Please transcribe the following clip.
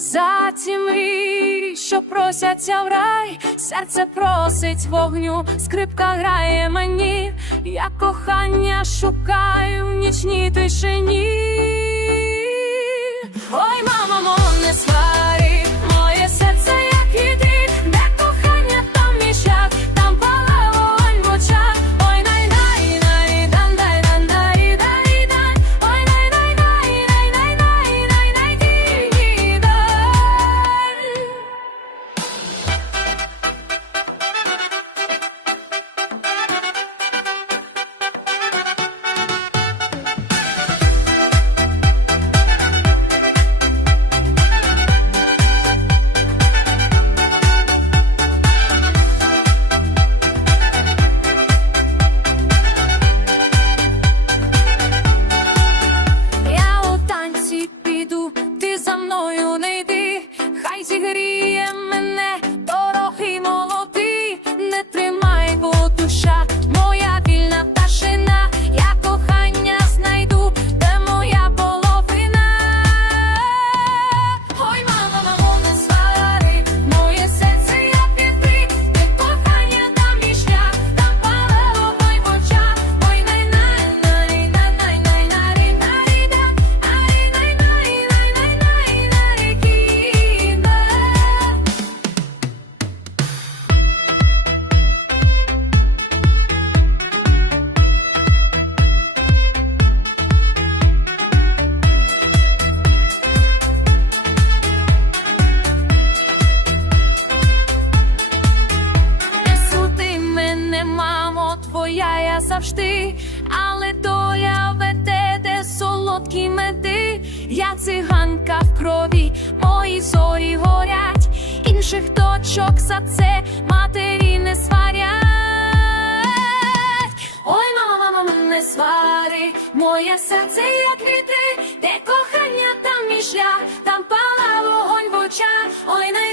за тіми, що просяться в рай, серце просить вогню, скрипка грає мені, я кохання шукаю в нічній тишині. சிகரி твоя я завжди, але доля веде, де солодкі меди, я циганка в крові, мої зорі горять, інших дочок за це матері не сварять. Ой, мама, мама, не свари, моє серце як квіти, де кохання, там мій шлях, там пала вогонь в очах, ой, най